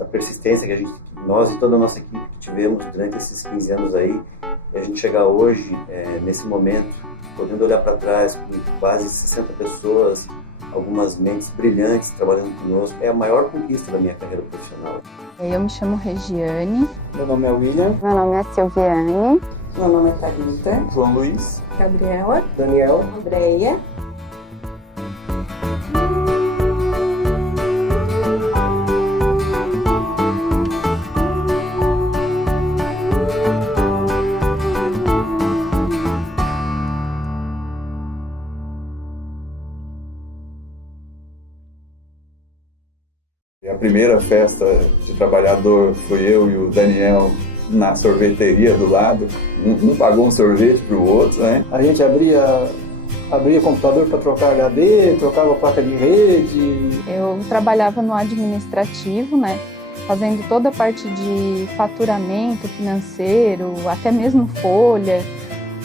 a persistência que nós e toda a nossa equipe que tivemos durante esses 15 anos aí, e a gente chegar hoje, nesse momento, podendo olhar para trás com quase 60 pessoas, algumas mentes brilhantes trabalhando conosco, é a maior conquista da minha carreira profissional. Eu me chamo Regiane. Meu nome é William. Meu nome é Silviane. Meu nome é Thalita. João Luiz. Gabriela. Daniel. Andreia. A primeira festa de trabalhador foi eu e o Daniel na sorveteria do lado. Um pagou um sorvete para o outro, né? A gente abria o computador para trocar HD, trocava a placa de rede. Eu trabalhava no administrativo, né? Fazendo toda a parte de faturamento financeiro, até mesmo folha,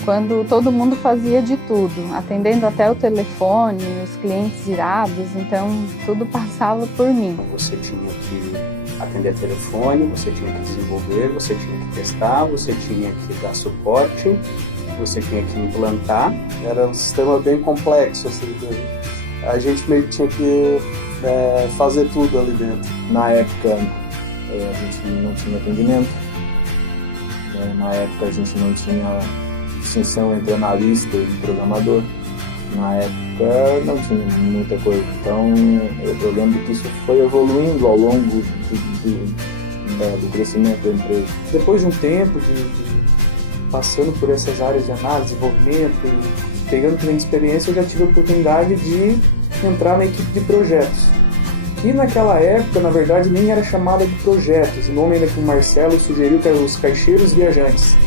quando todo mundo fazia de tudo, atendendo até o telefone, os clientes irados, então tudo passava por mim. Você tinha que atender telefone, você tinha que desenvolver, você tinha que testar, você tinha que dar suporte, você tinha que implantar. Era um sistema bem complexo, assim, a gente meio que tinha que fazer tudo ali dentro. Na época a gente não tinha atendimento, na época a gente não tinha distinção entre analista e programador. Na época não tinha muita coisa, então eu lembro que isso foi evoluindo ao longo do crescimento da empresa. Depois de um tempo de passando por essas áreas de análise, desenvolvimento e pegando também experiência, eu já tive a oportunidade de entrar na equipe de projetos, que naquela época, na verdade, nem era chamada de projetos. O nome ainda que o Marcelo sugeriu, que eram os caixeiros viajantes.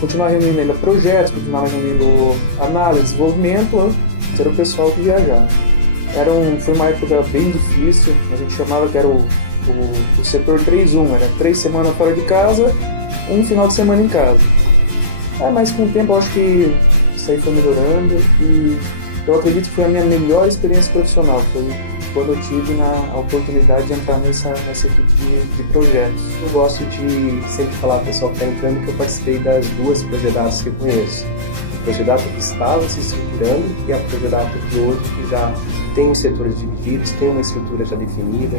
Continuar reunindo ainda projetos, continuar reunindo análise, desenvolvimento, era o pessoal que viajava. Foi uma época bem difícil, a gente chamava que era o setor 3-1, era 3 semanas fora de casa, 1 final de semana em casa. Mas com o tempo eu acho que isso aí foi melhorando e eu acredito que foi a minha melhor experiência profissional, foi quando eu tive a oportunidade de entrar nessa equipe de projetos. Eu gosto de sempre falar para o pessoal que está entrando que eu participei das 2 Projedatas que eu conheço. A Projedata que estava se estruturando e a Projedata que hoje que já tem os setores divididos, tem uma estrutura já definida.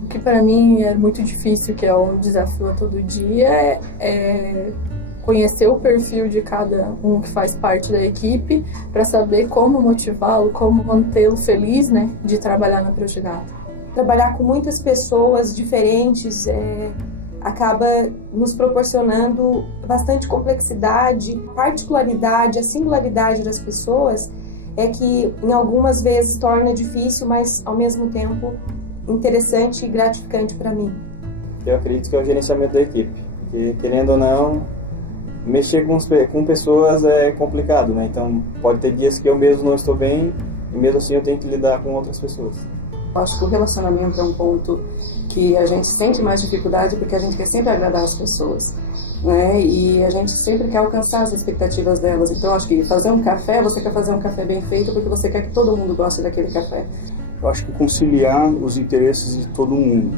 O que para mim é muito difícil, que é um desafio a todo dia, é conhecer o perfil de cada um que faz parte da equipe para saber como motivá-lo, como mantê-lo feliz, né, de trabalhar na Projedata. Trabalhar com muitas pessoas diferentes acaba nos proporcionando bastante complexidade, particularidade, a singularidade das pessoas é que em algumas vezes torna difícil, mas ao mesmo tempo interessante e gratificante para mim. Eu acredito que é o gerenciamento da equipe, porque querendo ou não, mexer com pessoas é complicado, né? Então pode ter dias que eu mesmo não estou bem e mesmo assim eu tenho que lidar com outras pessoas. Eu acho que o relacionamento é um ponto que a gente sente mais dificuldade porque a gente quer sempre agradar as pessoas, né? E a gente sempre quer alcançar as expectativas delas. Então acho que fazer um café, você quer fazer um café bem feito porque você quer que todo mundo goste daquele café. Eu acho que conciliar os interesses de todo mundo,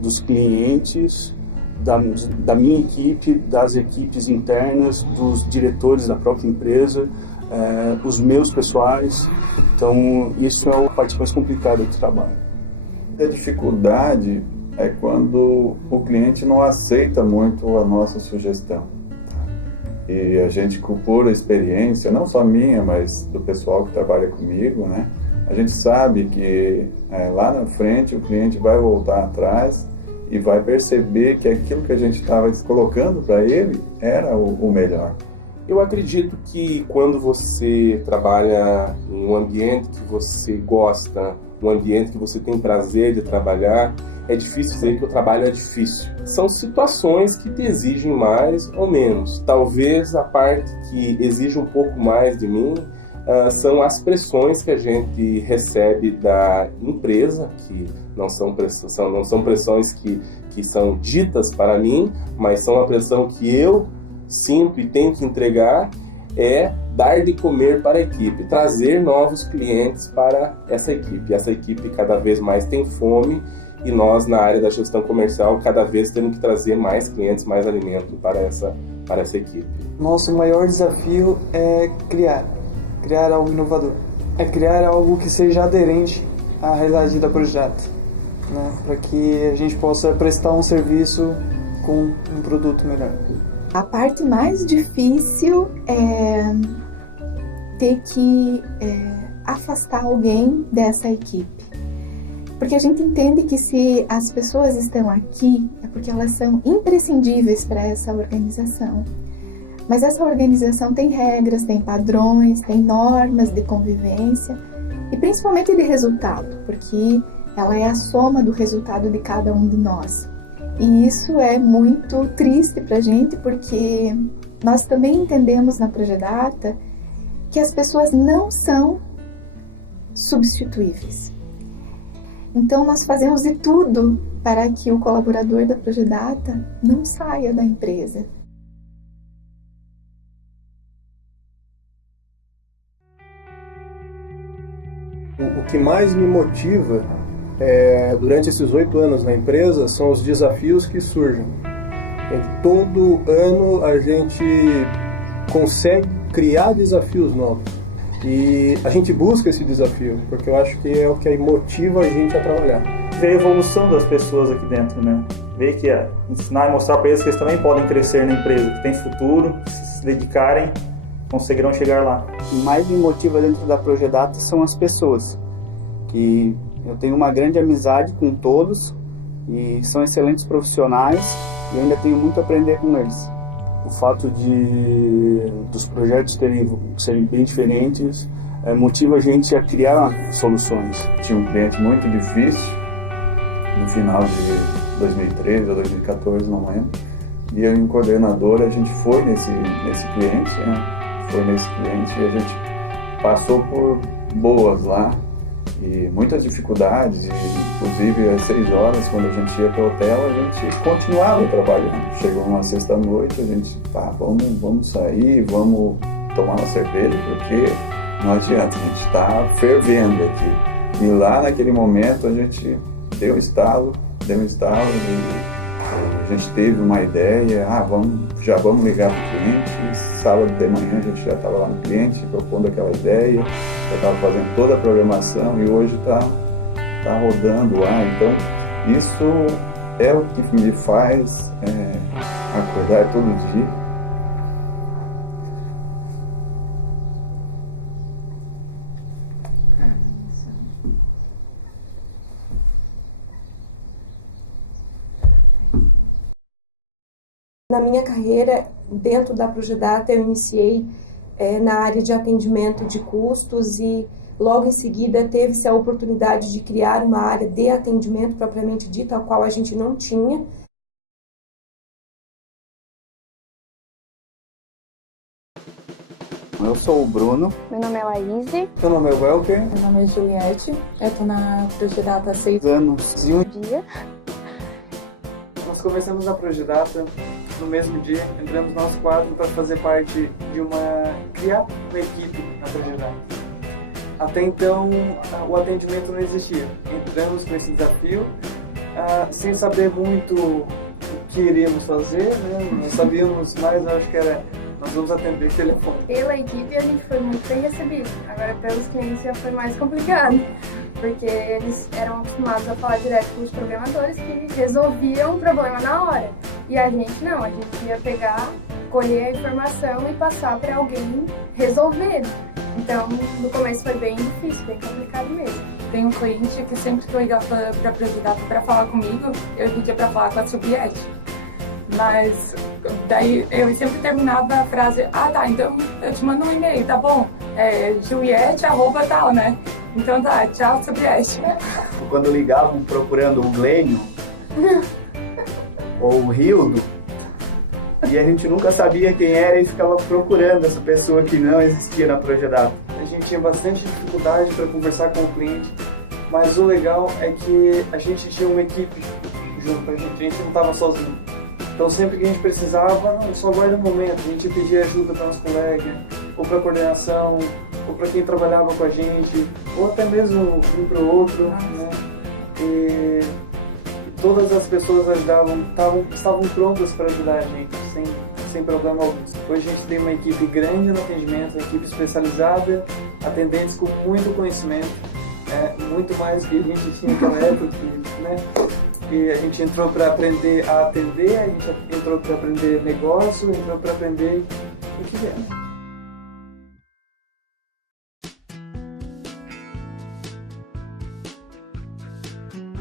dos clientes, da minha equipe, das equipes internas, dos diretores da própria empresa, os meus pessoais. Então, isso é a parte mais complicada do trabalho. A dificuldade é quando o cliente não aceita muito a nossa sugestão. E a gente, por experiência, não só minha, mas do pessoal que trabalha comigo, né? A gente sabe que lá na frente o cliente vai voltar atrás e vai perceber que aquilo que a gente estava colocando para ele era o melhor. Eu acredito que quando você trabalha em um ambiente que você gosta, um ambiente que você tem prazer de trabalhar, é difícil dizer que o trabalho é difícil. São situações que te exigem mais ou menos. Talvez a parte que exige um pouco mais de mim são as pressões que a gente recebe da empresa, que não são pressões que são ditas para mim, mas são a pressão que eu sinto e tenho que entregar, dar de comer para a equipe, trazer novos clientes para essa equipe cada vez mais tem fome e nós na área da gestão comercial cada vez temos que trazer mais clientes, mais alimento para essa equipe. Nosso maior desafio é criar algo inovador, é criar algo que seja aderente à realidade da Projedato, né? Para que a gente possa prestar um serviço com um produto melhor. A parte mais difícil é ter que afastar alguém dessa equipe. Porque a gente entende que se as pessoas estão aqui, é porque elas são imprescindíveis para essa organização. Mas essa organização tem regras, tem padrões, tem normas de convivência e principalmente de resultado, porque ela é a soma do resultado de cada um de nós. E isso é muito triste para a gente, porque nós também entendemos na Projedata que as pessoas não são substituíveis. Então nós fazemos de tudo para que o colaborador da Projedata não saia da empresa. O que mais me motiva durante esses 8 anos na empresa são os desafios que surgem. Todo ano a gente consegue criar desafios novos e a gente busca esse desafio, porque eu acho que é o que motiva a gente a trabalhar. Ver a evolução das pessoas aqui dentro, né? Ver que ensinar e mostrar para eles que eles também podem crescer na empresa, que tem futuro, se dedicarem, conseguirão chegar lá. O que mais me motiva dentro da Projedata são as pessoas, que eu tenho uma grande amizade com todos e são excelentes profissionais e eu ainda tenho muito a aprender com eles. O fato dos projetos serem bem diferentes motiva a gente a criar soluções. Tinha um cliente muito difícil no final de 2013 ou 2014, não lembro, e eu e o coordenador, a gente foi nesse cliente, né? Foi nesse cliente e a gente passou por boas lá e muitas dificuldades, e inclusive às 6 horas, quando a gente ia para o hotel, a gente continuava trabalhando. Chegou uma sexta-noite, a gente, vamos sair, vamos tomar uma cerveja, porque não adianta, a gente está fervendo aqui. E lá naquele momento a gente deu um estalo e a gente teve uma ideia, já vamos ligar para o cliente. Sábado de manhã a gente já estava lá no cliente, propondo aquela ideia, já estava fazendo toda a programação e hoje está rodando lá. Então isso é o que me faz acordar todo dia. Na minha carreira, dentro da Projedata, eu iniciei na área de atendimento de custos e logo em seguida teve-se a oportunidade de criar uma área de atendimento propriamente dita, a qual a gente não tinha. Eu sou o Bruno. Meu nome é Laíse. Meu nome é Welker. Meu nome é Juliette. Eu estou na Projedata há 6 anos e um dia. Nós começamos a Projedata no mesmo dia, entramos nós 4 para fazer parte de criar uma equipe na Projedata. Até então, o atendimento não existia. Entramos com esse desafio, sem saber muito o que iríamos fazer, né? Nós sabíamos mais, acho que era, nós vamos atender telefone. Pela equipe a gente foi muito bem recebido, agora pelos clientes já foi mais complicado, porque eles eram acostumados a falar direto com os programadores que resolviam o problema na hora. E a gente não, a gente ia pegar, colher a informação e passar para alguém resolver. Então, no começo foi bem difícil, bem complicado mesmo. Tem um cliente que sempre que eu ligava para a Projedata para falar comigo, eu pedia para falar com a Juliette. Mas daí eu sempre terminava a frase, tá, então eu te mando um e-mail, tá bom? Juliette, @ né? Então tá, tchau, Juliette. Quando ligavam procurando o Glênio ou o Rildo, e a gente nunca sabia quem era e ficava procurando essa pessoa que não existia na Projedata. A gente tinha bastante dificuldade para conversar com o cliente, mas o legal é que a gente tinha uma equipe junto com a gente não estava sozinho. Então sempre que a gente precisava, só aguarda um momento, a gente pedia ajuda para os colegas, ou para coordenação, ou para quem trabalhava com a gente, ou até mesmo um para o outro, né? E todas as pessoas ajudavam, estavam prontas para ajudar a gente, sem problema algum. Hoje a gente tem uma equipe grande no atendimento, uma equipe especializada, atendentes com muito conhecimento, muito mais do que a gente tinha naquela época, né? E a gente entrou para aprender a atender, a gente entrou para aprender negócio, entrou para aprender o que é.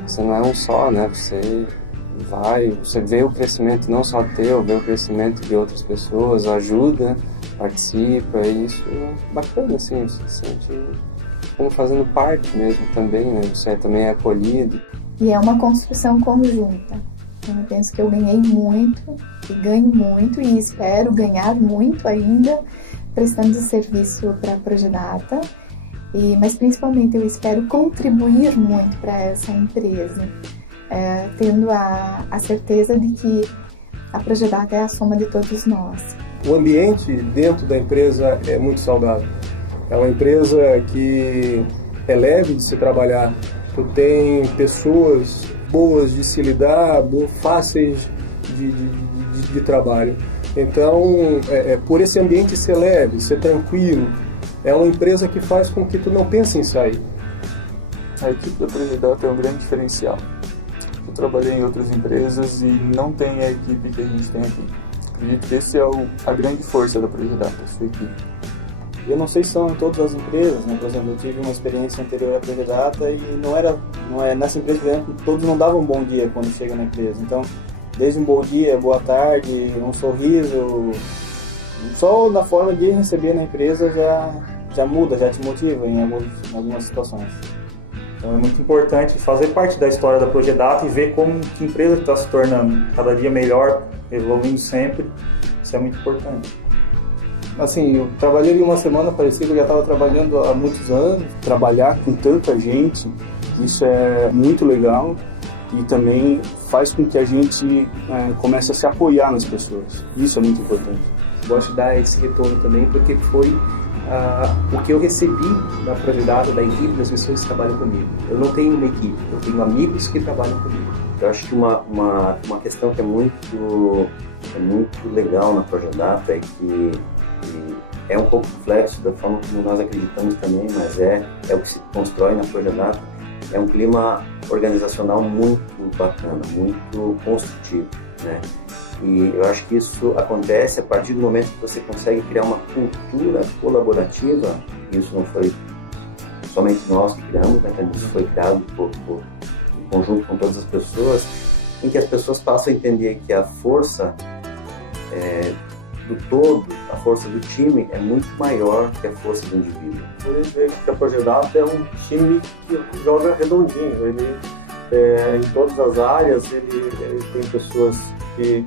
Você não é um só, né? Você vê o crescimento não só teu, vê o crescimento de outras pessoas, ajuda, participa, e isso é bacana, assim, você se sente como fazendo parte mesmo também, né? Você também é acolhido. E é uma construção conjunta. Eu penso que eu ganhei muito, e ganho muito, e espero ganhar muito ainda, prestando serviço para a Projedata. Mas principalmente eu espero contribuir muito para essa empresa, tendo a certeza de que a Projedata é a soma de todos nós. O ambiente dentro da empresa é muito saudável. É uma empresa que é leve de se trabalhar. Tu tem pessoas boas de se lidar, fáceis de trabalho. Então, por esse ambiente ser leve, ser tranquilo, é uma empresa que faz com que tu não pense em sair. A equipe da Projedata é um grande diferencial. Eu trabalhei em outras empresas e não tem a equipe que a gente tem aqui. Acredito que esse é a grande força da Projedata, a sua equipe. Eu não sei se são em todas as empresas, né? Por exemplo, eu tive uma experiência anterior à Projedata e não é nessa empresa, por exemplo, todos não davam um bom dia quando chegam na empresa. Então, desde um bom dia, boa tarde, um sorriso, só na forma de receber na empresa já muda, já te motiva em algumas situações. Então é muito importante fazer parte da história da Projedata e ver como que empresa está se tornando cada dia melhor, evoluindo sempre. Isso é muito importante. Assim, eu trabalhei em uma semana, parecia que eu já estava trabalhando há muitos anos. Trabalhar com tanta gente, isso é muito legal e também faz com que a gente comece a se apoiar nas pessoas. Isso é muito importante. Gosto de dar esse retorno também porque foi o que eu recebi da Projedata, da equipe, das pessoas que trabalham comigo. Eu não tenho uma equipe, eu tenho amigos que trabalham comigo. Eu acho que uma questão que é muito legal na Projedata é que é um pouco complexo da forma como nós acreditamos também, mas é o que se constrói na Projedata. É um clima organizacional muito bacana, muito construtivo, né? E eu acho que isso acontece a partir do momento que você consegue criar uma cultura colaborativa. Isso não foi somente nós que criamos, né? Isso foi criado em conjunto com todas as pessoas, em que as pessoas passam a entender que a força do todo, a força do time é muito maior que a força do indivíduo. Eu vejo que a Projedata é um time que joga redondinho. Ele, em todas as áreas, ele tem pessoas que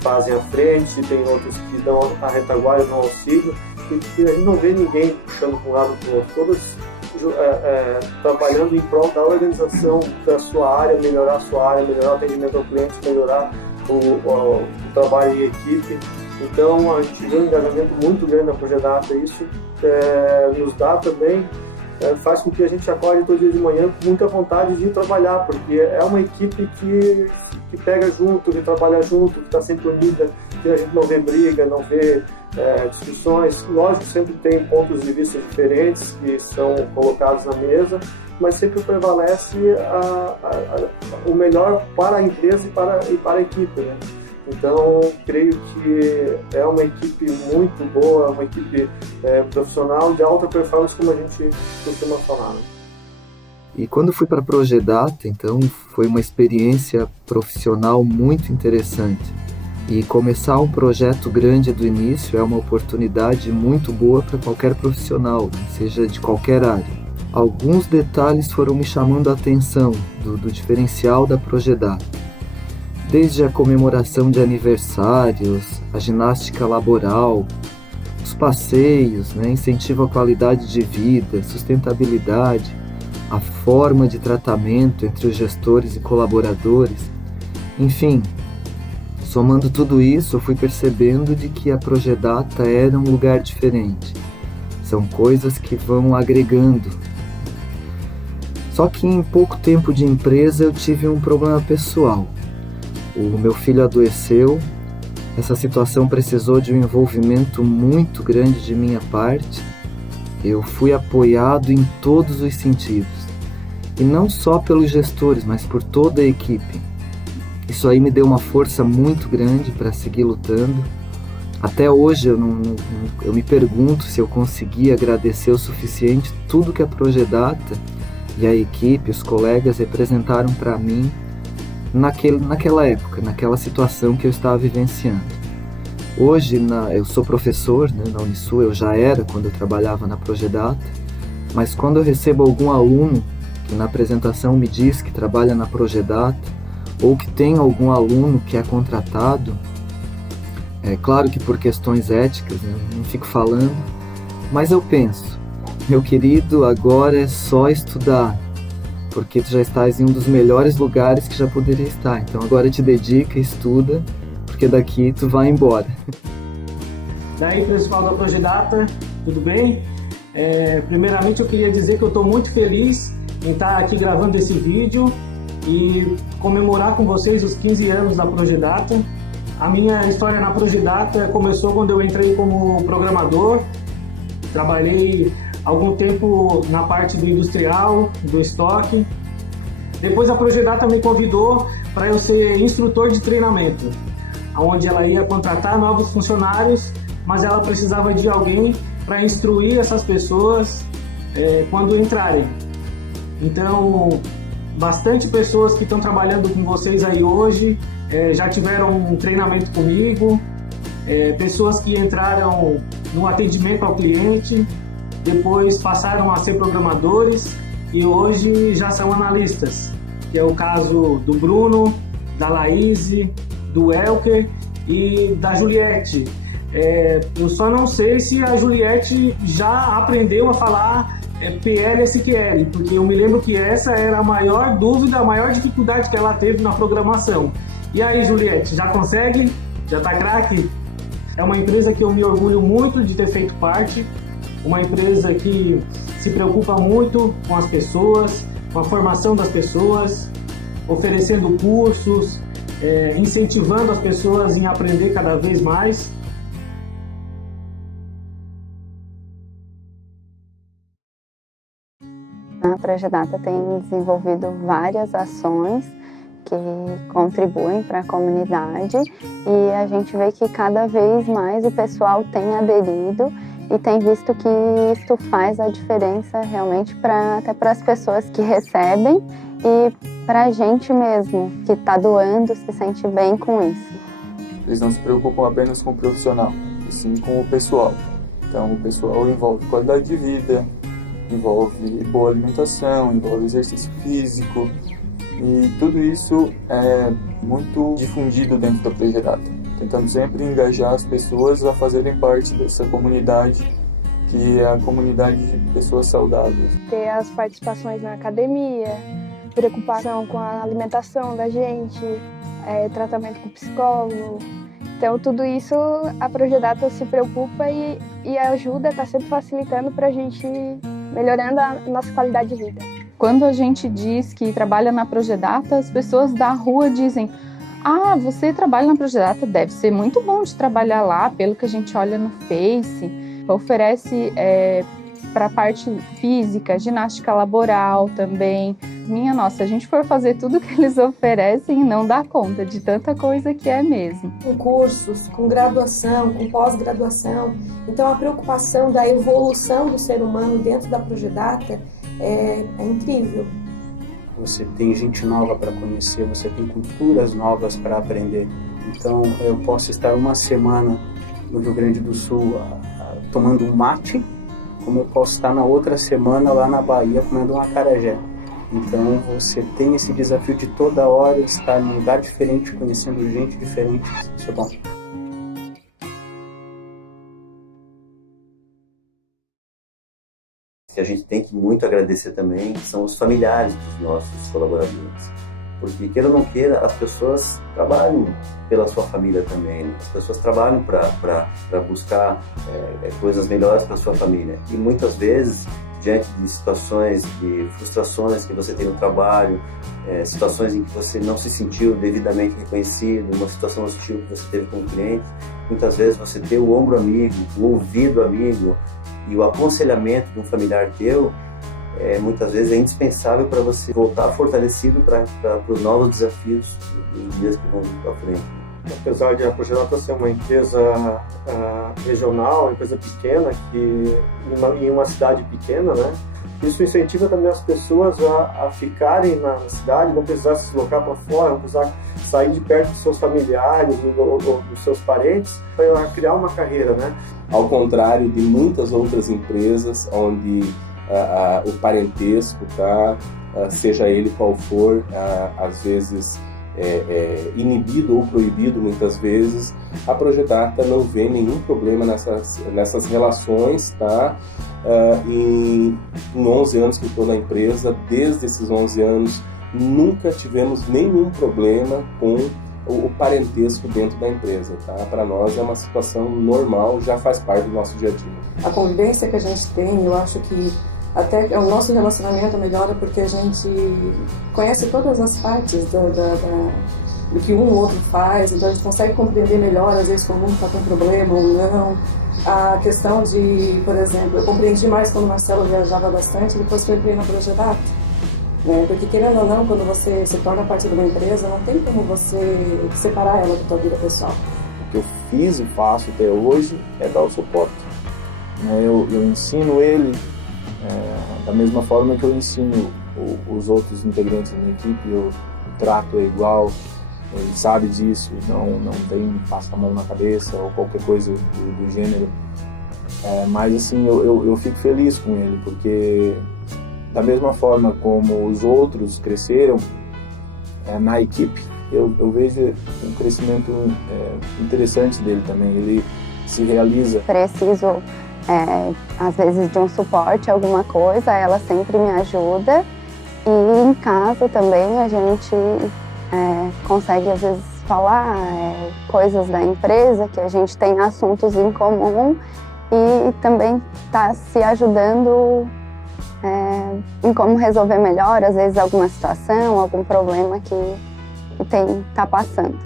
fazem a frente, tem outros que dão a retaguarda, dão auxílio, e a gente não vê ninguém puxando para um lado para o outro. Todos trabalhando em prol da organização da sua área, melhorar a sua área, melhorar o atendimento ao cliente, melhorar o trabalho em equipe. Então a gente vê um engajamento muito grande na Projedata. Isso nos dá também, faz com que a gente acorde todo dia de manhã com muita vontade de ir trabalhar, porque é uma equipe que pega junto, que trabalha junto, que está sempre unida, que a gente não vê briga, não vê discussões. Lógico, sempre tem pontos de vista diferentes que são colocados na mesa, mas sempre prevalece o melhor para a empresa e para a equipe, né? Então, creio que é uma equipe muito boa, uma equipe profissional de alta performance, como a gente costuma falar, né? E quando fui para a Projedata, então, foi uma experiência profissional muito interessante. E começar um projeto grande do início é uma oportunidade muito boa para qualquer profissional, seja de qualquer área. Alguns detalhes foram me chamando a atenção do diferencial da Projedata. Desde a comemoração de aniversários, a ginástica laboral, os passeios, incentivo à qualidade de vida, sustentabilidade, a forma de tratamento entre os gestores e colaboradores, enfim, Somando tudo isso, eu fui percebendo de que a Projedata era um lugar diferente. São coisas que vão agregando. Só que em pouco tempo de empresa eu tive um problema pessoal. O meu filho adoeceu, essa situação precisou de um envolvimento muito grande de minha parte. Eu fui apoiado em todos os sentidos. E não só pelos gestores, mas por toda a equipe. Isso aí me deu uma força muito grande para seguir lutando. Até hoje eu me pergunto se eu consegui agradecer o suficiente tudo que a Projedata e a equipe, os colegas representaram para mim naquela época, naquela situação que eu estava vivenciando. Hoje eu sou professor, né, na Unisul, eu já era quando eu trabalhava na Projedata, mas quando eu recebo algum aluno que na apresentação me diz que trabalha na Projedata, ou que tem algum aluno que é contratado, é claro que por questões éticas, né, não fico falando, mas eu penso, meu querido, agora é só estudar, porque tu já estás em um dos melhores lugares que já poderia estar, então agora te dedica, estuda, porque daqui tu vai embora. Daí, pessoal da Projedata, tudo bem? Primeiramente eu queria dizer que eu estou muito feliz em estar aqui gravando esse vídeo e comemorar com vocês os 15 anos da Projedata. A minha história na Projedata começou quando eu entrei como programador. Trabalhei algum tempo na parte do industrial, do estoque. Depois a Projedata me convidou para eu ser instrutor de treinamento, onde ela ia contratar novos funcionários, mas ela precisava de alguém para instruir essas pessoas quando entrarem. Então, bastante pessoas que estão trabalhando com vocês aí hoje já tiveram um treinamento comigo, pessoas que entraram no atendimento ao cliente, depois passaram a ser programadores e hoje já são analistas, que é o caso do Bruno, da Laís, do Elker e da Juliette. Eu só não sei se a Juliette já aprendeu a falar PL/SQL, porque eu me lembro que essa era a maior dúvida, a maior dificuldade que ela teve na programação. E aí, Juliette, já consegue? Já tá craque? É uma empresa que eu me orgulho muito de ter feito parte, uma empresa que se preocupa muito com as pessoas, com a formação das pessoas, oferecendo cursos, incentivando as pessoas em aprender cada vez mais. A Projedata tem desenvolvido várias ações que contribuem para a comunidade e a gente vê que cada vez mais o pessoal tem aderido e tem visto que isso faz a diferença realmente até para as pessoas que recebem e para a gente mesmo, que está doando, se sente bem com isso. Eles não se preocupam apenas com o profissional, e sim com o pessoal. Então o pessoal envolve qualidade de vida, envolve boa alimentação, envolve exercício físico e tudo isso é muito difundido dentro da Projedata, tentando sempre engajar as pessoas a fazerem parte dessa comunidade que é a comunidade de pessoas saudáveis. Ter as participações na academia, preocupação com a alimentação da gente, tratamento com psicólogo. Então tudo isso a Projedata se preocupa e ajuda, está sempre facilitando para a gente melhorando a nossa qualidade de vida. Quando a gente diz que trabalha na Projedata, as pessoas da rua dizem: ah, você trabalha na Projedata, deve ser muito bom de trabalhar lá, pelo que a gente olha no Face. Oferece para a parte física, ginástica laboral também. Minha nossa, se a gente for fazer tudo que eles oferecem, não dá conta de tanta coisa que é mesmo. Com cursos, com graduação, com pós-graduação. Então a preocupação da evolução do ser humano dentro da Projedata é incrível. Você tem gente nova para conhecer, você tem culturas novas para aprender. Então eu posso estar uma semana no Rio Grande do Sul tomando um mate, como eu posso estar na outra semana lá na Bahia comendo um acarajé. Então você tem esse desafio de toda hora estar em um lugar diferente, conhecendo gente diferente. Isso é bom. Que a gente tem que muito agradecer também são os familiares dos nossos colaboradores. Porque, queira ou não queira, as pessoas trabalham pela sua família também, né? As pessoas trabalham para buscar coisas melhores para a sua família. E muitas vezes, diante de situações de frustrações que você tem no trabalho, situações em que você não se sentiu devidamente reconhecido, uma situação hostil que você teve com o cliente, muitas vezes você ter o ombro amigo, o ouvido amigo e o aconselhamento de um familiar teu, muitas vezes é indispensável para você voltar fortalecido para os novos desafios dos dias que vão vir para frente. Apesar de a Progedata ser uma empresa regional, uma empresa pequena, em uma cidade pequena, né, isso incentiva também as pessoas a ficarem na cidade, não precisar se deslocar para fora, não precisar sair de perto dos seus familiares ou dos seus parentes para criar uma carreira, né? Ao contrário de muitas outras empresas onde o parentesco, seja ele qual for, às vezes inibido ou proibido muitas vezes, a Progedata não vê nenhum problema nessas relações, em 11 anos que estou na empresa, desde esses 11 anos, nunca tivemos nenhum problema com o parentesco dentro da empresa, Para nós é uma situação normal, já faz parte do nosso dia a dia. A convivência que a gente tem, eu acho que até o nosso relacionamento melhora porque a gente conhece todas as partes do que um ou outro faz, então a gente consegue compreender melhor, às vezes, quando um está com problema ou não. A questão de, por exemplo, eu compreendi mais quando o Marcelo viajava bastante, depois que eu entrei na Progedata. Porque, querendo ou não, quando você se torna parte de uma empresa, não tem como você separar ela da sua vida pessoal. O que eu fiz e faço até hoje é dar o suporte. Eu ensino ele da mesma forma que eu ensino os outros integrantes da minha equipe, o trato é igual, ele sabe disso, não tem passa a mão na cabeça ou qualquer coisa do gênero. Mas assim, eu fico feliz com ele, porque da mesma forma como os outros cresceram na equipe, eu vejo um crescimento interessante dele também. Ele se realiza. Preciso, às vezes, de um suporte, alguma coisa, ela sempre me ajuda. E em casa também a gente consegue, às vezes, falar coisas da empresa, que a gente tem assuntos em comum e também está se ajudando em como resolver melhor, às vezes, alguma situação, algum problema que está passando.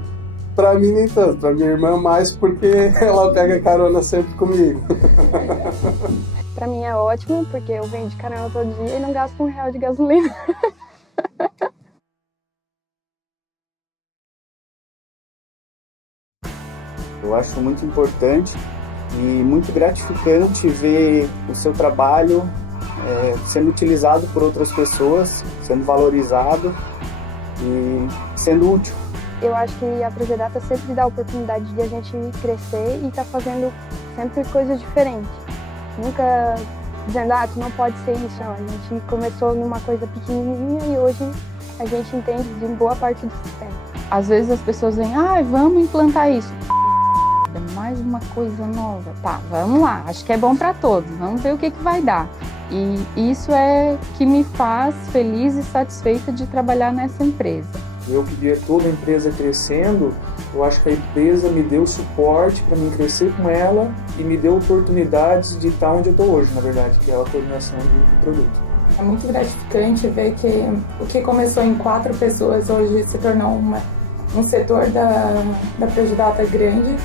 Pra mim nem tanto, pra minha irmã mais, porque ela pega carona sempre comigo. Pra mim é ótimo, porque eu venho de carona todo dia e não gasto R$1 de gasolina. Eu acho muito importante e muito gratificante ver o seu trabalho sendo utilizado por outras pessoas, sendo valorizado e sendo útil. Eu acho que a Progedata sempre dá a oportunidade de a gente crescer e tá fazendo sempre coisas diferentes. Nunca dizendo, tu não pode ser isso, não. A gente começou numa coisa pequenininha e hoje a gente entende de boa parte do sistema. Às vezes as pessoas vêm, vamos implantar isso. Mais uma coisa nova. Tá, vamos lá, acho que é bom para todos, vamos ver o que vai dar. E isso é que me faz feliz e satisfeita de trabalhar nessa empresa. Eu que via toda a empresa crescendo, eu acho que a empresa me deu suporte para mim crescer com ela e me deu oportunidades de estar onde eu estou hoje, na verdade, que é a coordenação do produto. É muito gratificante ver que o que começou em 4 pessoas hoje se tornou um setor da Progedata grande,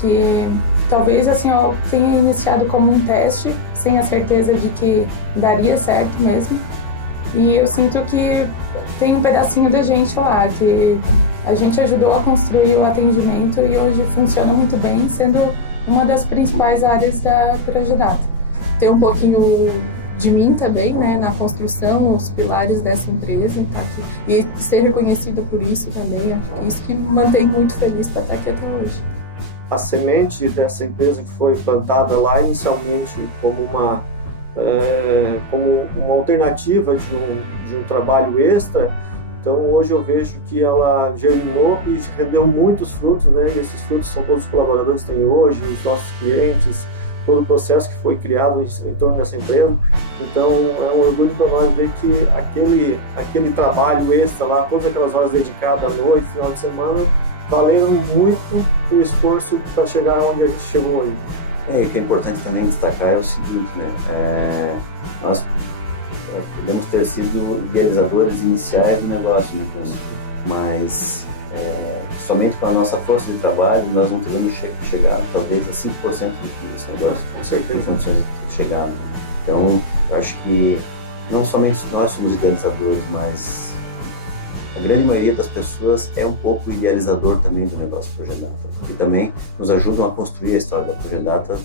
que talvez assim eu tenha iniciado como um teste, sem a certeza de que daria certo mesmo. E eu sinto que tem um pedacinho da gente lá, que a gente ajudou a construir o atendimento e hoje funciona muito bem, sendo uma das principais áreas da Progedata. Tem um pouquinho de mim também, né, na construção, os pilares dessa empresa, tá aqui. E ser reconhecida por isso também, é isso que me mantém muito feliz para estar aqui até hoje. A semente dessa empresa que foi plantada lá inicialmente como uma alternativa de um trabalho extra, então hoje eu vejo que ela germinou e rendeu muitos frutos, né? E esses frutos são todos os colaboradores que têm hoje, os nossos clientes, todo o processo que foi criado em torno dessa empresa. Então é um orgulho para nós ver que aquele trabalho extra lá, todas aquelas horas dedicadas à noite, final de semana, valeram muito o esforço para chegar onde a gente chegou hoje. E o que é importante também destacar é o seguinte, né? Nós podemos ter sido idealizadores iniciais do negócio, né? Mas somente com a nossa força de trabalho nós não teríamos chegado talvez a 5% do que esse negócio com certeza condições de chegar. Então, eu acho que não somente nós somos idealizadores, mas a grande maioria das pessoas é um pouco idealizador também do negócio Projedata, que também nos ajudam a construir a história da Projedata,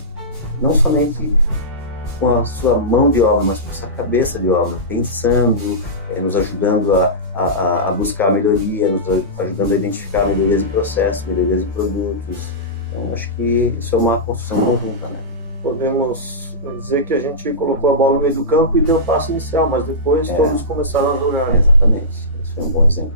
não somente com a sua mão de obra, mas com a sua cabeça de obra, pensando, nos ajudando a buscar a melhoria, nos ajudando a identificar melhorias de processo, melhorias de produtos. Então, acho que isso é uma construção conjunta, né? Podemos dizer que a gente colocou a bola no meio do campo e deu o passo inicial, mas depois todos começaram a jogar. Exatamente, esse foi um bom exemplo.